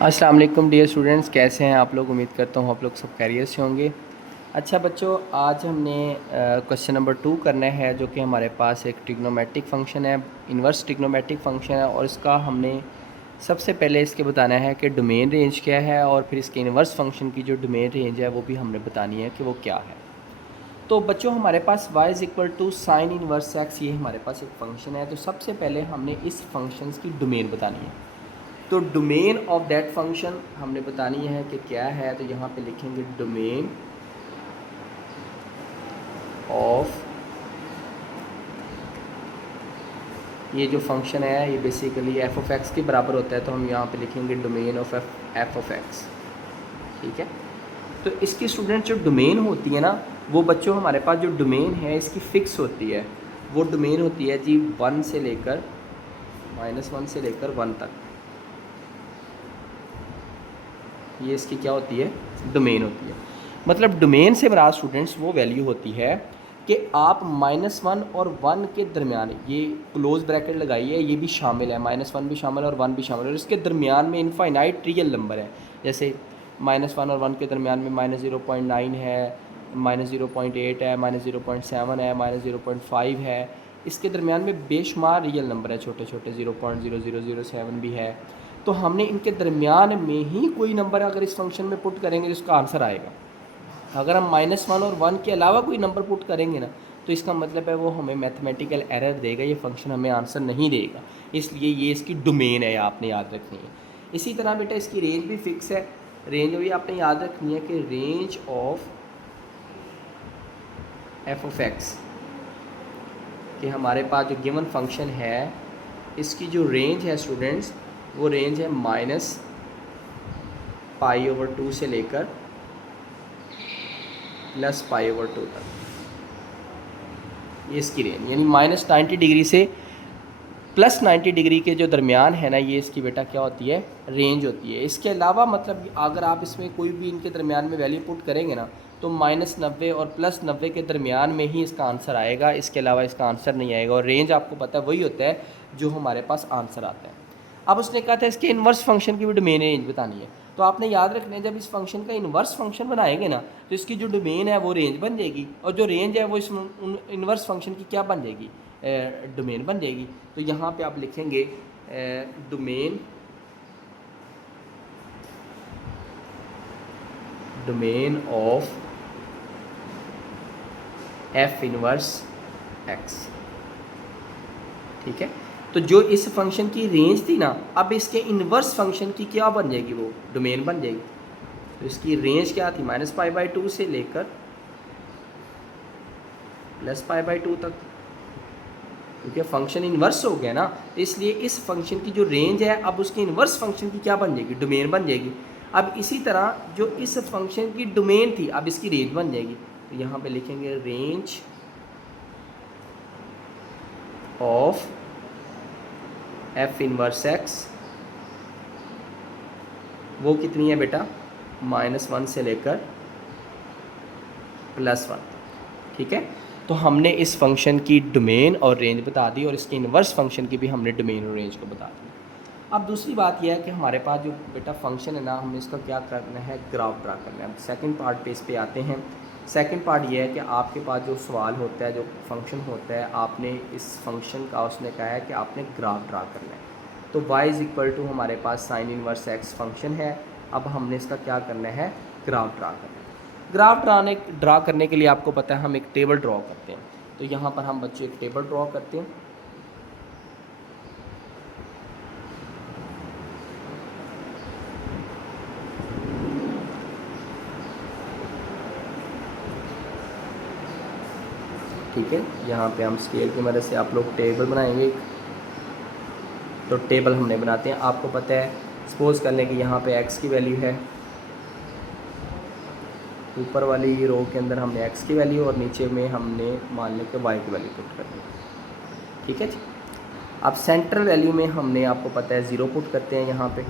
अस्सलाम वालेकुम dear students, कैसे हैं आप लोग। उम्मीद करता हूँ आप लोग सब खैरियत से होंगे। अच्छा बच्चों, आज हमने क्वेश्चन नंबर 2 करना है, जो कि हमारे पास एक ट्रिग्नोमेट्रिक फंक्शन है, इन्वर्स ट्रिग्नोमेट्रिक फंक्शन है। और इसका हमने सबसे पहले इसके बताना है कि डोमेन रेंज क्या है, और फिर इसके इन्वर्स फंक्शन की जो डोमेन रेंज है वो भी हमने बतानी है कि वो क्या है। तो बच्चों, हमारे पास y is equal to sine inverse x, ये हमारे पास एक फ़ंक्शन है। तो सबसे पहले हमने इस फंक्शन की डोमेन बतानी है। तो डोमेन ऑफ दैट फंक्शन हमने बतानी है कि क्या है। तो यहाँ पे लिखेंगे डोमेन ऑफ, ये जो फंक्शन है ये बेसिकली एफ ऑफ एक्स के बराबर होता है। तो हम यहाँ पे लिखेंगे domain of F of x. ठीक है। तो इसकी स्टूडेंट जो डोमेन होती है ना, वो बच्चों हमारे पास जो डोमेन है इसकी फ़िक्स होती है। वो डोमेन होती है जी 1 से लेकर -1 से लेकर 1 तक। ये इसकी क्या होती है, डोमेन होती है। मतलब डोमेन से मुराद स्टूडेंट्स वो वैल्यू होती है कि आप -1 और 1 के दरमियान, ये क्लोज ब्रैकेट लगाइए, ये भी शामिल है, -1 भी शामिल है और 1 भी शामिल है, और इसके दरमियान में इनफाइनाइट रियल नंबर है। जैसे -1 और 1 के दरमियान में -0.9 है, -0.8 है, -0.7 है, -0.5 है। इसके दरमियान में बेशुमार रियल नंबर है, छोटे छोटे 0.0007 भी है। तो हमने इनके दरमियान में ही कोई नंबर अगर इस फंक्शन में पुट करेंगे तो इसका आंसर आएगा। अगर हम -1 और 1 के अलावा कोई नंबर पुट करेंगे ना, तो इसका मतलब है वो हमें मैथमेटिकल एरर देगा, ये फंक्शन हमें आंसर नहीं देगा। इसलिए ये इसकी डोमेन है, आपने याद रखनी है। इसी तरह बेटा इसकी रेंज भी फिक्स है। रेंज भी आपने याद रखनी है कि range of F of x, कि हमारे पास जो गिवन फंक्शन है इसकी जो रेंज है स्टूडेंट्स, वो रेंज है -π/2 से लेकर +π/2 तक। ये इसकी रेंज, यानी -90 डिग्री से +90 डिग्री के जो दरमियान है ना, ये इसकी बेटा क्या होती है, रेंज होती है। इसके अलावा मतलब अगर आप इसमें कोई भी इनके दरमियान में वैल्यू पुट करेंगे ना, तो -90 और +90 के दरमियान में ही इसका आंसर आएगा, इसके अलावा इसका आंसर नहीं आएगा। और रेंज आपको पता है वही होता है जो हमारे पास आंसर आता है। अब उसने कहा था इसके इन्वर्स फंक्शन की भी डोमेन रेंज बतानी है। तो आपने याद रखना है, जब इस फंक्शन का इन्वर्स फंक्शन बनाएंगे ना, तो इसकी जो डोमेन है वो रेंज बन जाएगी, और जो रेंज है वो इस इन्वर्स फंक्शन की क्या बन जाएगी, डोमेन बन जाएगी। तो यहाँ पे आप लिखेंगे domain of F inverse x. ठीक है। तो जो इस फंक्शन की रेंज थी ना, अब इसके इन्वर्स फंक्शन की क्या बन जाएगी, वो डोमेन बन जाएगी। तो इसकी रेंज क्या थी, -π/2 से लेकर +π/2 तक, क्योंकि फंक्शन इन्वर्स हो गया ना, तो इसलिए इस फंक्शन की जो रेंज है अब उसके इन्वर्स फंक्शन की क्या बन जाएगी, डोमेन बन जाएगी। अब इसी तरह जो इस फंक्शन की डोमेन थी अब इसकी रेंज बन जाएगी। तो यहाँ पे लिखेंगे range of F inverse x, वो कितनी है बेटा, -1 से लेकर +1। ठीक है। तो हमने इस फंक्शन की डोमेन और रेंज बता दी, और इसके इन्वर्स फंक्शन की भी हमने डोमेन और रेंज को बता दी। अब दूसरी बात यह है कि हमारे पास जो बेटा फंक्शन है ना, हमें इसका क्या करना है, ग्राफ ड्रा करना है। अब सेकंड पार्ट पे इस पे आते हैं। सेकंड पार्ट ये है कि आपके पास जो सवाल होता है, जो फंक्शन होता है, आपने इस फंक्शन का, उसने कहा है कि आपने ग्राफ ड्रा करना है। तो y इज़ इक्वल टू हमारे पास साइन इनवर्स एक्स फंक्शन है। अब हमने इसका क्या करना है, ग्राफ ड्रा करना है। ग्राफ ड्रा करने के लिए आपको पता है हम एक टेबल ड्रॉ करते हैं। तो यहाँ पर हम बच्चों एक टेबल ड्रॉ करते हैं। ठीक है। यहाँ पे हम स्केल की मदद से आप लोग टेबल बनाएंगे। तो टेबल हमने बनाते हैं, आपको पता है, सपोज़ कर लें कि यहाँ पे x की वैल्यू है, ऊपर वाली रो के अंदर हमने x की वैल्यू और नीचे में हमने मान लें कि y की वैल्यू पुट कर दी। ठीक है जी। अब सेंट्रल वैल्यू में हमने, आपको पता है, 0 पुट करते हैं यहाँ पे।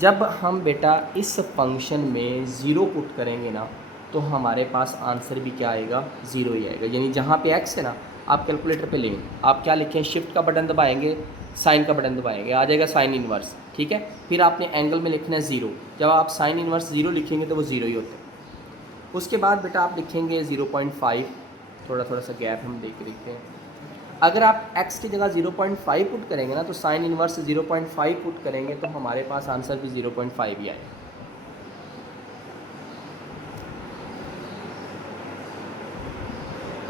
जब हम बेटा इस फंक्शन में 0 पुट करेंगे ना, तो हमारे पास आंसर भी क्या आएगा, 0 ही आएगा। यानी जहाँ पे x है ना, आप कैलकुलेटर पे लेंगे, आप क्या लिखें, शिफ्ट का बटन दबाएंगे साइन का बटन दबाएंगे, आ जाएगा साइन इनवर्स, ठीक है। फिर आपने एंगल में लिखना है 0, जब आप साइन इनवर्स 0 लिखेंगे तो वो 0 ही होता है। उसके बाद बेटा आप लिखेंगे 0.5, थोड़ा थोड़ा सा गैप हम देख के देखते हैं। अगर आप x की जगह 0.5 पुट करेंगे ना, तो साइन इनवर्स 0.5 पुट करेंगे तो हमारे पास आंसर भी 0.5 ही आएगा।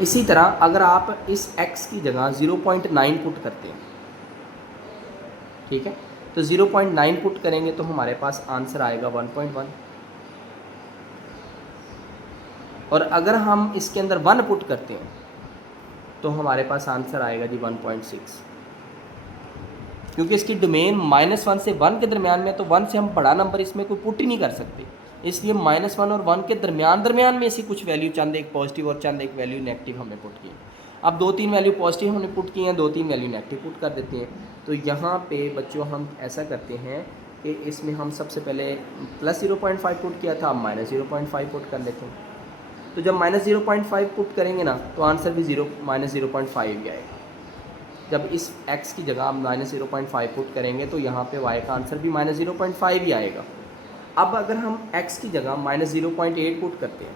इसी तरह अगर आप इस x की जगह 0.9 पुट करते हैं, ठीक है, तो 0.9 पुट करेंगे तो हमारे पास आंसर आएगा 1.1। और अगर हम इसके अंदर 1 पुट करते हैं तो हमारे पास आंसर आएगा जी 1.6, क्योंकि इसकी डोमेन -1 से 1 के दरमियान में, तो 1 से हम बड़ा नंबर इसमें कोई पुट ही नहीं कर सकते, इसलिए -1 और 1 के दरमियान में ऐसी कुछ वैल्यू, चंद एक पॉजिटिव और चंद एक वैल्यू नेगेटिव हमने पुट की। अब 2-3 वैल्यू पॉजिटिव हमने पुट की हैं, 2-3 वैल्यू नेगेटिव पुट कर देते हैं। तो यहाँ पे बच्चों हम ऐसा करते हैं कि इसमें हम सबसे पहले +0.5 पुट किया था, अब -0.5 पुट कर लेते हैं। तो जब -0.5 पुट करेंगे ना तो आंसर भी -0.5 ही आएगा। जब इस x की जगह हम -0.5 पुट करेंगे तो यहाँ पे y का आंसर भी -0.5 ही आएगा। अब अगर हम x की जगह -0.8 पुट करते हैं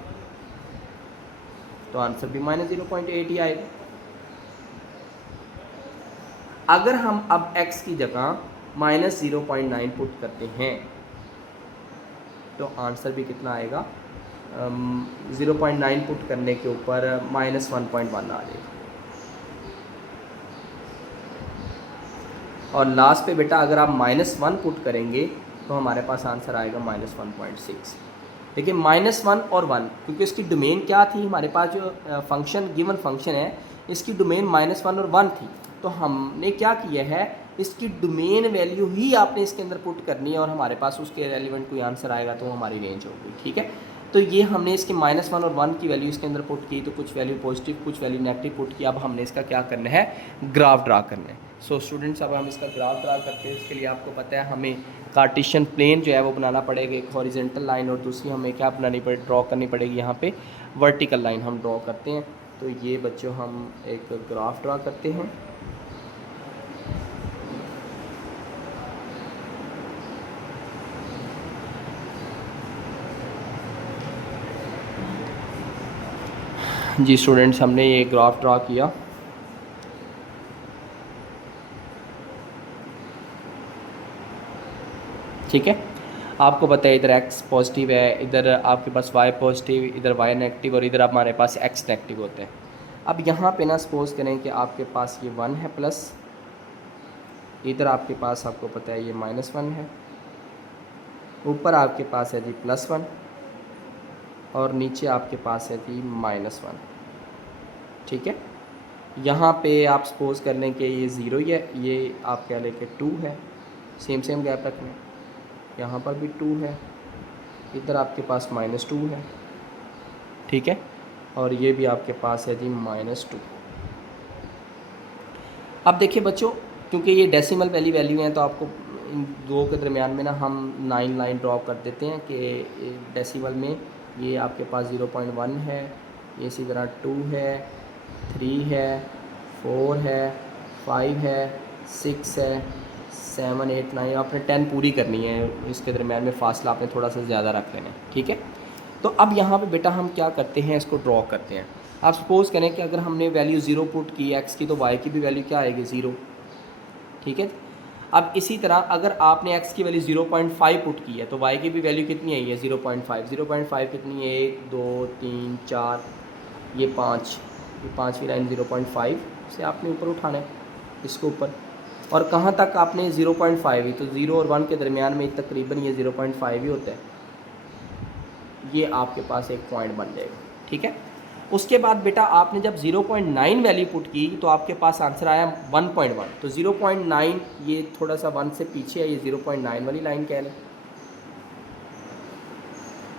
तो आंसर भी -0.8 ही आएगा। अगर हम अब x की जगह -0.9 पुट करते हैं तो आंसर भी कितना आएगा, 0.9 पुट करने के ऊपर -1.1 आ जाएगा। और लास्ट पे बेटा अगर आप -1 पुट करेंगे तो हमारे पास आंसर आएगा -1.6। देखिए -1 और 1, क्योंकि इसकी डोमेन क्या थी, हमारे पास जो फंक्शन गिवन फंक्शन है इसकी डोमेन -1 और 1 थी, तो हमने क्या किया है, इसकी डोमेन वैल्यू ही आपने इसके अंदर पुट करनी है और हमारे पास उसके रेलिवेंट कोई आंसर आएगा तो हमारी रेंज होगी, ठीक है। तो ये हमने इसके -1 और 1 की वैल्यू इसके अंदर पुट की, तो कुछ वैल्यू पॉजिटिव कुछ वैल्यू नेगेटिव पुट की। अब हमने इसका क्या करना है, ग्राफ ड्रा करना है। सो स्टूडेंट्स अब हम इसका ग्राफ ड्रा करते हैं। इसके लिए आपको पता है हमें कार्टेशियन प्लेन जो है वो बनाना पड़ेगा, एक हॉरिजॉन्टल लाइन, और दूसरी हमें क्या बनानी पड़े, ड्रॉ करनी पड़ेगी यहाँ पे वर्टिकल लाइन हम ड्रॉ करते हैं। तो ये बच्चों हम एक ग्राफ ड्रा करते हैं। जी स्टूडेंट्स हमने ये ग्राफ ड्रा किया। ठीक है, आपको पता है इधर x पॉजिटिव है, इधर आपके पास y पॉजिटिव, इधर y नेगेटिव और इधर हमारे पास x नेगेटिव होता है। अब यहाँ पे ना सपोज करें कि आपके पास ये 1 है प्लस, इधर आपके पास आपको पता है ये -1 है, ऊपर आपके पास है जी +1 और नीचे आपके पास है जी -1, ठीक है। यहाँ पे आप सपोज कर लें कि ये 0 ही है, ये आप कह लें कि 2 है, सेम गैप रखना, यहाँ पर भी 2 है, इधर आपके पास -2 है, ठीक है, और ये भी आपके पास है जी -2। अब देखिए बच्चों, क्योंकि ये डेसिमल वैल्यू हैं तो आपको इन दो के दरमियान में ना हम 9 लाइन ड्रॉ कर देते हैं कि डेसिमल में ये आपके पास 0.1 है, ये इसी तरह 2 है, 3 है, 4 है, 5 है, 6 है, 7, 8, 9, आपने 10 पूरी करनी है, इसके दरमियान में फासला आपने थोड़ा सा ज़्यादा रख लेना है, ठीक है। तो अब यहाँ पे बेटा हम क्या करते हैं, इसको ड्रॉ करते हैं। आप सपोज़ करें कि अगर हमने वैल्यू 0 पुट की x की, तो y की भी वैल्यू क्या आएगी, 0, ठीक है। अब इसी तरह अगर आपने x की वैल्यू 0.5 पुट की है तो y की भी वैल्यू कितनी आई है, 0.5। 0.5 कितनी है, 1, 2, 3, 4, ये 5, ये 5वीं लाइन 0.5 से आपने ऊपर उठाना है इसको ऊपर, और कहाँ तक आपने 0.5 ही, तो 0 और 1 के दरमियान में तकरीबन ये 0.5 ही होता है, ये आपके पास एक पॉइंट बन जाएगा, ठीक है। उसके बाद बेटा आपने जब 0.9 वैल्यू पुट की तो आपके पास आंसर आया 1.1। तो 0.9 ये थोड़ा सा 1 से पीछे है, ये 0.9 वाली लाइन कह लें,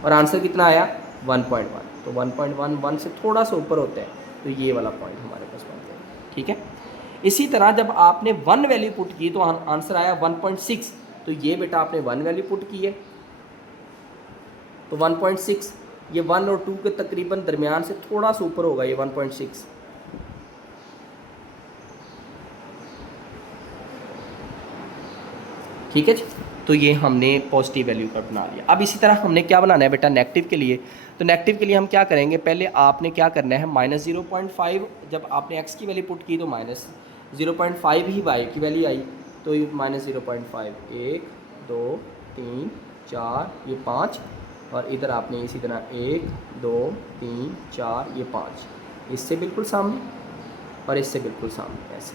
और आंसर कितना आया 1.1। तो 1.1 1 से थोड़ा सा ऊपर होता है, तो ये वाला पॉइंट हमारे पास बन जाएगा, ठीक है। इसी तरह जब आपने 1 वैल्यू पुट की तो आंसर आया 1.6। तो ये बेटा आपने 1 वैल्यू पुट की है तो 1.6, ये 1 और 2 के तकरीबन दरमियान से थोड़ा सा ऊपर होगा ये 1.6। ठीक है जी। तो ये हमने पॉजिटिव वैल्यू का बना लिया। अब इसी तरह हमने क्या बनाना है बेटा नेगेटिव के लिए। तो नेगेटिव के लिए हम क्या करेंगे, पहले आपने क्या करना है -0.5, जब आपने x की वैल्यू पुट की तो -0.5 ही y की वैल्यू आई, तो -0.5 1 2 3 4 ये 5, और इधर आपने इसी तरह 1 2 3 4 ये 5, इससे बिल्कुल सामने और इससे बिल्कुल सामने, ऐसे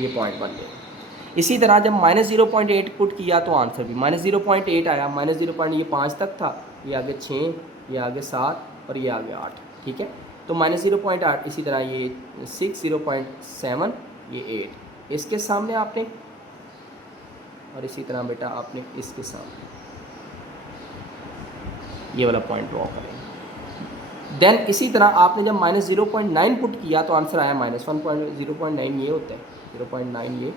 ये पॉइंट बन गए। इसी तरह जब -0.8 पुट किया तो आंसर भी -0.8 आया। -0. ये 5 तक था, ये आगे 6, ये आगे 7 और ये आगे 8, ठीक है। तो -0.8, इसी तरह ये 6, 0.7, ये 8 इसके सामने आपने, और इसी तरह बेटा आपने इसके सामने ये वाला पॉइंट ड्रॉ करें। देन इसी तरह आपने जब -0.9 पुट किया तो आंसर आया -1.0.9, ये होता है 0.9 ये,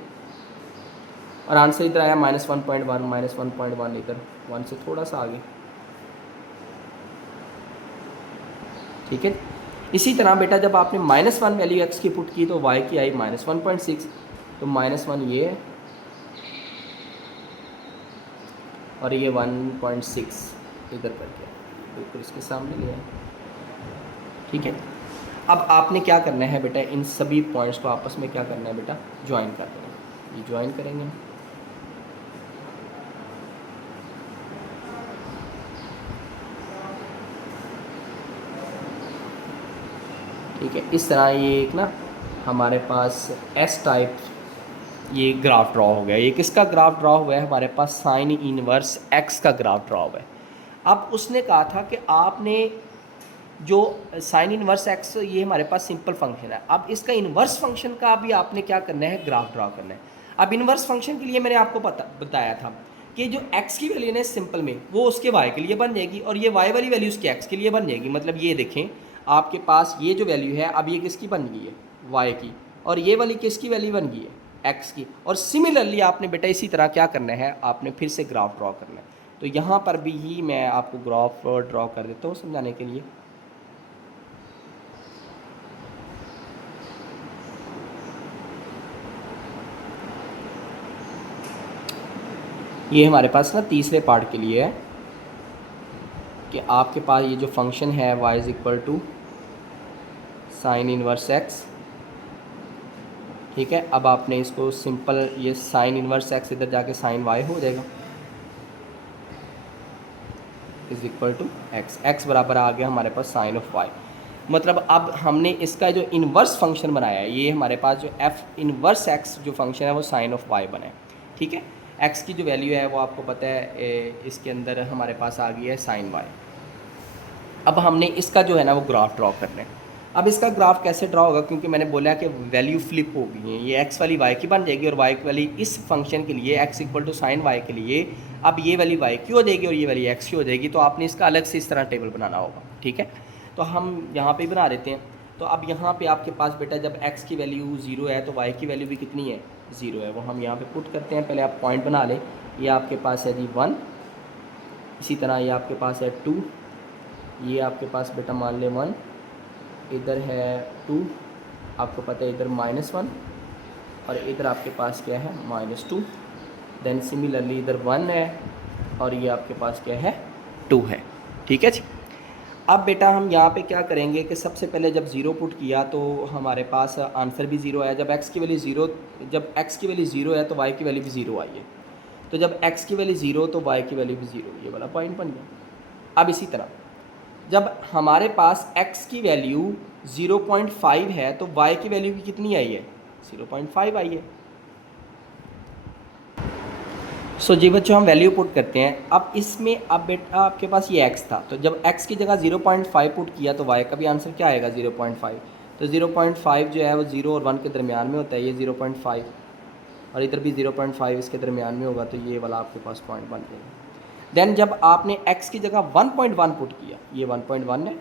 और आंसर इधर आया -1.1, -1.1 इधर 1 से थोड़ा सा आगे, ठीक है। इसी तरह बेटा जब आपने -1 वैल्यू x की पुट की तो y की आई -1.6, तो -1 ये है और ये 1.6 इधर करके बिल्कुल इसके सामने लिया है, ठीक है। अब आपने क्या करना है बेटा, इन सभी पॉइंट्स को आपस में क्या करना है बेटा, ज्वाइन कर देना है। ये ज्वाइन करेंगे, ठीक है। इस तरह ये एक ना हमारे पास एस टाइप ये ग्राफ ड्रॉ हो गया। ये किसका ग्राफ ड्रॉ हुआ है, हमारे पास साइन इनवर्स एक्स का ग्राफ ड्रॉ हुआ है। अब उसने कहा था कि आपने जो साइन इनवर्स एक्स, ये हमारे पास सिंपल फंक्शन है, अब इसका इनवर्स फंक्शन का भी आपने क्या करना है, ग्राफ ड्रॉ करना है। अब इनवर्स फंक्शन के लिए मैंने आपको बताया था कि जो x की वैल्यू है सिंपल में वो उसके y के लिए बन जाएगी, और ये y वाली वैल्यू उसके x के लिए बन जाएगी। मतलब ये देखें आपके पास ये जो वैल्यू है अब ये किसकी बन गई है, y की, और ये वाली किसकी वैल्यू बन गई है, x की। और सिमिलरली आपने बेटा इसी तरह क्या करना है, आपने फिर से ग्राफ ड्रॉ करना है। तो यहाँ पर भी ही मैं आपको ग्राफ ड्रॉ कर देता हूँ समझाने के लिए। ये हमारे पास ना तीसरे पार्ट के लिए है कि आपके पास ये जो फंक्शन है y is equal to sine inverse x, ठीक है। अब आपने इसको सिंपल ये साइन इनवर्स x इधर जाके साइन y हो जाएगा, इज़ इक्वल टू x बराबर आ गया हमारे पास साइन ऑफ y। मतलब अब हमने इसका जो इन्वर्स फंक्शन बनाया है, ये हमारे पास जो f इन्वर्स x जो फंक्शन है वो साइन ऑफ y बना है, ठीक है। x की जो वैल्यू है वो आपको पता है इसके अंदर हमारे पास आ गई है साइन y। अब हमने इसका जो है ना वो ग्राफ ड्रॉ करना है। अब इसका ग्राफ कैसे ड्रॉ होगा, क्योंकि मैंने बोला कि वैल्यू फ्लिप हो गई है, ये x वाली y की बन जाएगी और y की वैल्यू इस फंक्शन के लिए x equal to sine y के लिए अब ये वाली y की हो जाएगी और ये वाली x की हो जाएगी। तो आपने इसका अलग से इस तरह टेबल बनाना होगा, ठीक है। तो हम यहाँ पे बना देते हैं। तो अब यहाँ पे आपके पास बेटा जब x की वैल्यू 0 है तो y की वैल्यू भी कितनी है, 0 है। वो हम यहाँ पे पुट करते हैं। पहले आप पॉइंट बना लें। ये आपके पास है जी 1, इसी तरह ये आपके पास है 2, ये आपके पास बेटा मान लें 1, इधर है 2, आपको पता है इधर -1, और इधर आपके पास क्या है -2। देन सिमिलरली इधर 1 है और ये आपके पास क्या है 2 है, ठीक है जी। अब बेटा हम यहाँ पे क्या करेंगे कि सबसे पहले जब 0 पुट किया तो हमारे पास आंसर भी 0 आया। जब x की वैल्यू 0 है तो y की वैल्यू भी 0 आई है। तो जब x की वैल्यू 0 तो y की वैल्यू भी 0, ये वाला पॉइंट बन गया। अब इसी तरह जब हमारे पास x की वैल्यू 0.5 है तो y की वैल्यू भी कितनी आई है, 0.5 आई है। सो जी बच्चों हम वैल्यू पुट करते हैं। अब इसमें अब बेटा आपके पास ये x था, तो जब x की जगह 0.5 पुट किया तो y का भी आंसर क्या आएगा 0.5। तो 0.5 जो है वो 0 और 1 के दरमियान में होता है, ये 0.5, और इधर भी 0.5 इसके दरमियान में होगा, तो ये वाला आपके पास पॉइंट बन जाएगा। देन जब आपने x की जगह 1.1 पुट किया, ये 1.1 है,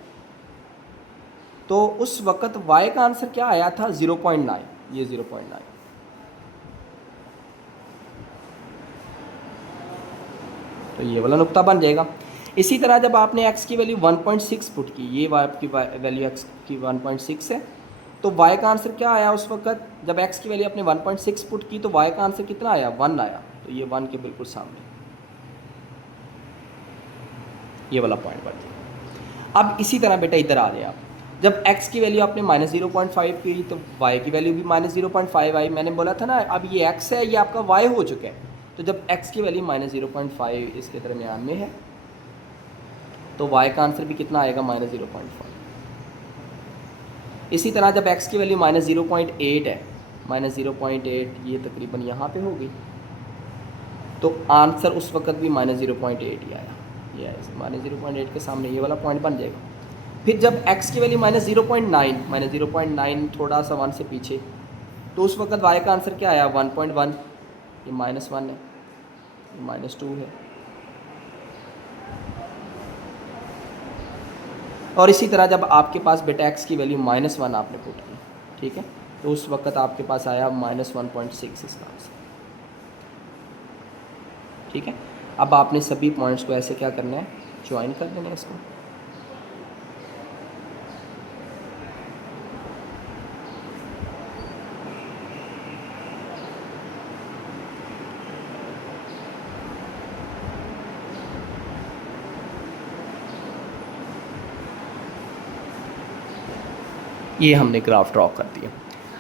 तो उस वक़्त y का आंसर क्या आया था 0.9, ये 0.9। तो ये वाला नुक्ता बन जाएगा। इसी तरह जब आपने x की वैल्यू 1.6 पुट की, ये आपकी वैल्यू x की 1.6 है, तो y का आंसर क्या आया उस वक़्त जब x की वैल्यू आपने 1.6 पुट की तो y का आंसर कितना आया 1 आया। तो ये 1 के बिल्कुल सामने ये वाला पॉइंट बन जाएगा। अब इसी तरह बेटा इधर आ जाए आप, जब x की वैल्यू आपने -0.5 की तो y की वैल्यू भी -0.5 आई। मैंने बोला था ना अब ये x है, ये आपका y हो चुका है। तो जब x की वैल्यू -0.5 इसके दरमियान में है तो y का आंसर भी कितना आएगा -0.5। इसी तरह जब x की वैल्यू -0.8 है, -0.8 ये तकरीबन यहाँ पे होगी, तो आंसर उस वक्त भी -0.8 ही आया। ये है -0.8 के सामने ये वाला पॉइंट बन जाएगा। फिर जब x की वैल्यू -0.9 थोड़ा सा 1 से पीछे, तो उस वक्त y का आंसर क्या आया 1.1। ये -1 है, ये -2 है। और इसी तरह जब आपके पास बेटा x की वैल्यू -1 आपने पुट की, ठीक है, तो उस वक्त आपके पास आया -1.6 इसका आंसर। ठीक है, अब आपने सभी पॉइंट्स को ऐसे क्या करना है, ज्वाइन कर देना है इसको। ये हमने ग्राफ ड्रॉ कर दिया।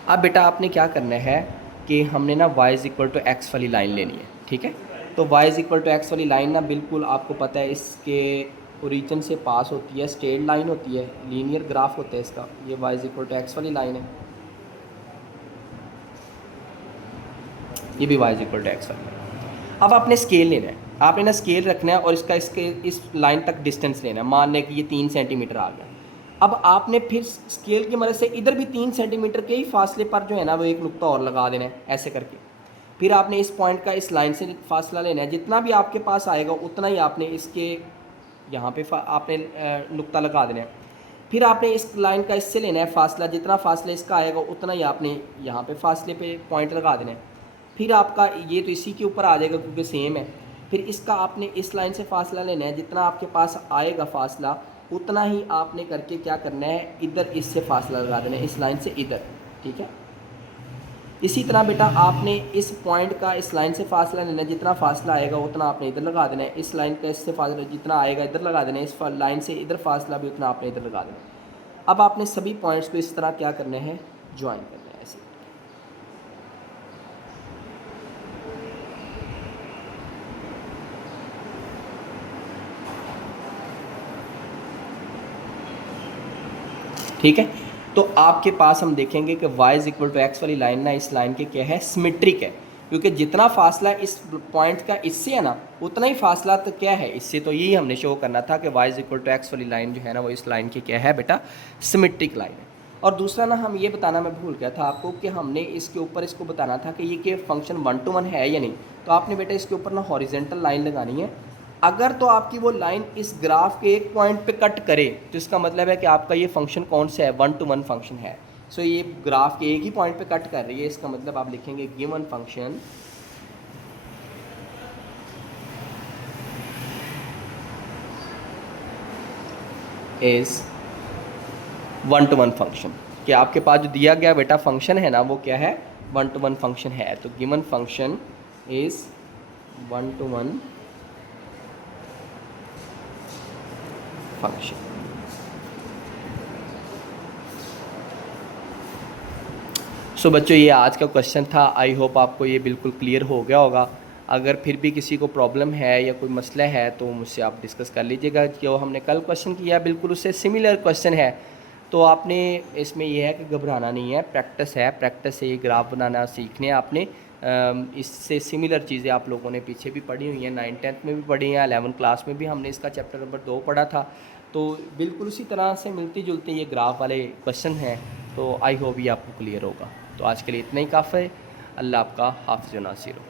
अब बेटा आपने क्या करना है कि हमने ना y = x वाली लाइन लेनी है। ठीक है, तो y = x वाली लाइन ना बिल्कुल आपको पता है इसके ओरिजिन से पास होती है, स्ट्रेट लाइन होती है, लीनियर ग्राफ होता है इसका। ये y = x वाली लाइन है, ये भी y = x वाली लाइन। अब आपने स्केल लेना है, आपने ना स्केल रखना है और इसका इस लाइन तक डिस्टेंस लेना है। मान लें कि ये 3 सेंटीमीटर आ गया। अब आपने फिर स्केल की मदद से इधर भी 3 सेंटीमीटर के ही फासले पर जो है ना वो एक नुक्ता और लगा देना है ऐसे करके। फिर आपने इस पॉइंट का इस लाइन से फासला लेना है, जितना भी आपके पास आएगा उतना ही आपने इसके यहाँ पे आपने नुक्ता लगा देना है। फिर आपने इस लाइन का इससे लेना है फासला, जितना फासला इसका आएगा उतना ही आपने यहाँ पे फासले पे पॉइंट लगा देना है। फिर आपका ये तो इसी के ऊपर आ जाएगा क्योंकि सेम है। फिर इसका आपने इस लाइन से फासला लेना है, जितना आपके पास आएगा फासला उतना ही आपने करके क्या करना है, इधर इससे फासला लगा देना है, इस लाइन से इधर। ठीक है, इसी तरह बेटा आपने इस पॉइंट का इस लाइन से फासला लेना है, जितना फासला आएगा उतना आपने इधर लगा देना है। इस लाइन का इससे फासला जितना आएगा इधर लगा देना है, इस लाइन से इधर फासला भी उतना आपने इधर लगा देना है। अब आपने सभी पॉइंट्स को इस तरह क्या करना है, ज्वाइन करना है ऐसे। ठीक है, तो आपके पास हम देखेंगे कि y = x वाली लाइन ना इस लाइन के क्या है, सिमेट्रिक है, क्योंकि जितना फासला इस पॉइंट का इससे है ना उतना ही फासला तो क्या है इससे। तो यही हमने शो करना था कि y = x वाली लाइन जो है ना वो इस लाइन की क्या है बेटा, सिमेट्रिक लाइन है। और दूसरा ना हम ये बताना मैं भूल गया था आपको कि हमने इसके ऊपर इसको बताना था कि ये कि फंक्शन 1 to 1 है या नहीं। तो आपने बेटा इसके ऊपर ना हॉरिजेंटल लाइन लगानी है। अगर तो आपकी वो लाइन इस ग्राफ के एक पॉइंट पे कट करे तो इसका मतलब है कि आपका ये फंक्शन कौन सा है, 1 to 1 फंक्शन है। सो ये ग्राफ के एक ही पॉइंट पे कट कर रही है, इसका मतलब आप लिखेंगे given function is 1 to 1 function. कि आपके पास जो दिया गया बेटा फंक्शन है ना वो क्या है, 1 to 1 फंक्शन है। तो given function is 1 to 1 function. So बच्चों ये आज का क्वेश्चन था। आई होप आपको ये बिल्कुल क्लियर हो गया होगा। अगर फिर भी किसी को प्रॉब्लम है या कोई मसला है तो मुझसे आप डिस्कस कर लीजिएगा। जो हमने कल क्वेश्चन किया बिल्कुल उससे सिमिलर क्वेश्चन है, तो आपने इसमें यह है कि घबराना नहीं है, प्रैक्टिस है, प्रैक्टिस से ये ग्राफ बनाना सीखने आपने। इससे सिमिलर चीज़ें आप लोगों ने पीछे भी पढ़ी हुई हैं, 9th-10th में भी पढ़ी हैं, 11th क्लास में भी हमने इसका चैप्टर नंबर 2 पढ़ा था। तो बिल्कुल उसी तरह से मिलती जुलती ये ग्राफ वाले क्वेश्चन हैं। तो आई होप ये आपको क्लियर होगा। तो आज के लिए इतना ही काफ़ी है। अल्लाह आपका हाफ़िज़ व नासिर हो।